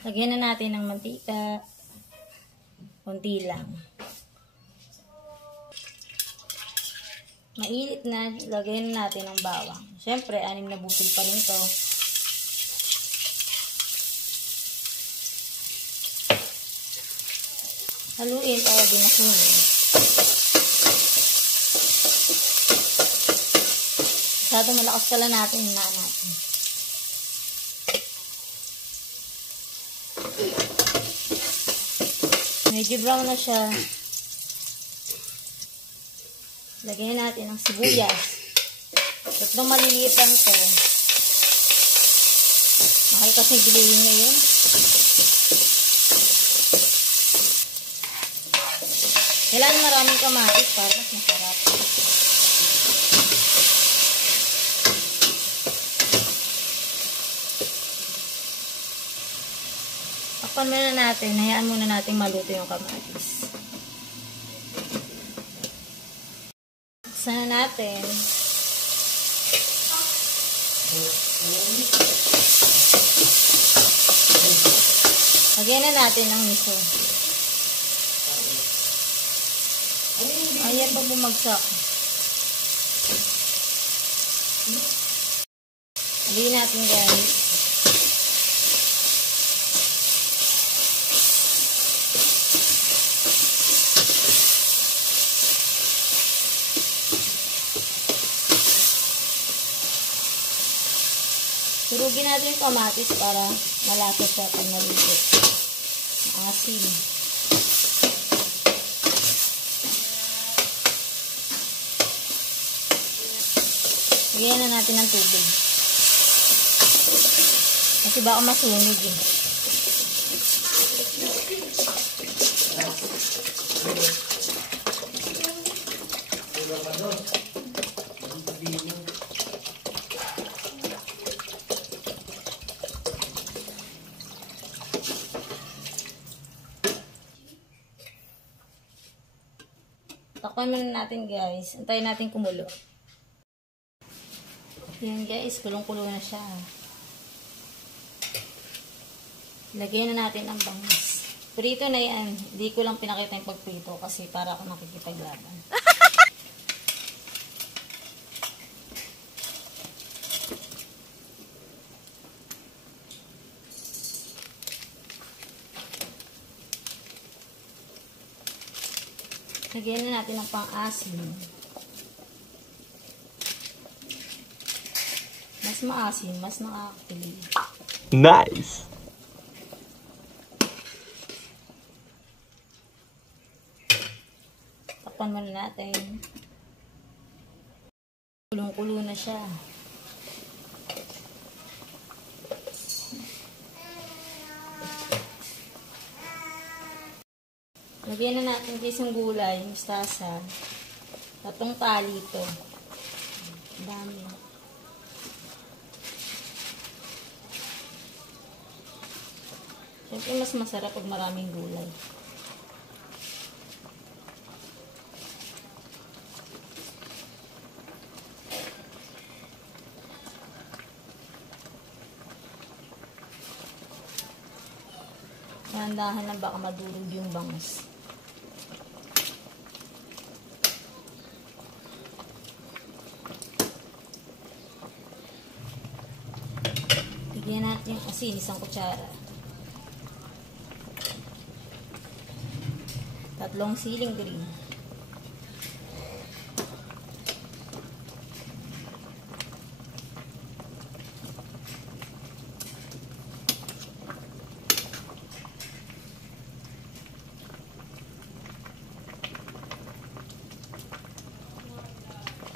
Lagyan na natin ng mantika. Kunti lang. Mainit na, lagyan na natin ng bawang. Siyempre, 6 na butil pa rin to. Haluin para di masunog. Masyado malakas pala natin na natin. Medyo brown na siya. Lagyan natin ng sibuyas. 3 maliliit lang to. Mahal kasi bilihin ngayon. Kailangan maraming kamatis para mas masarap. Takpan muna natin. Hayaan muna natin maluto yung kamatis. Buksan na natin. Lagyan na natin ang miso. Ayan pa bumagsak. Lagyan natin guys. Turugin natin yung kamatis para malasa siya pag naluto. Asin. Lagyan na natin ng tubig. Kasi baka masunog eh. Takpan muna natin guys. Antayin natin kumulo. Yan guys, kulong-kulo na siya. Lagyan na natin ang bangus. Prito na yan. Hindi ko lang pinakita yung pagprito kasi para ako nakikipaglaban. Lagyan na natin ang pang-asin. Mas maasin, mas nakakakilig. Nice! Takpan muna natin. Kulong-kulo na siya. Lagyan na natin guys yung gulay, mustasa. 3 tali ito. Dami. Siyempre mas masarap pag maraming gulay. Dahan-dahan na baka madurog yung bangus. Lagyan natin yung asin, 1 kutsara. 3 siling green.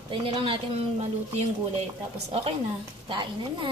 Tayo na lang natin maluto yung gulay. Tapos okay na. Kain na na.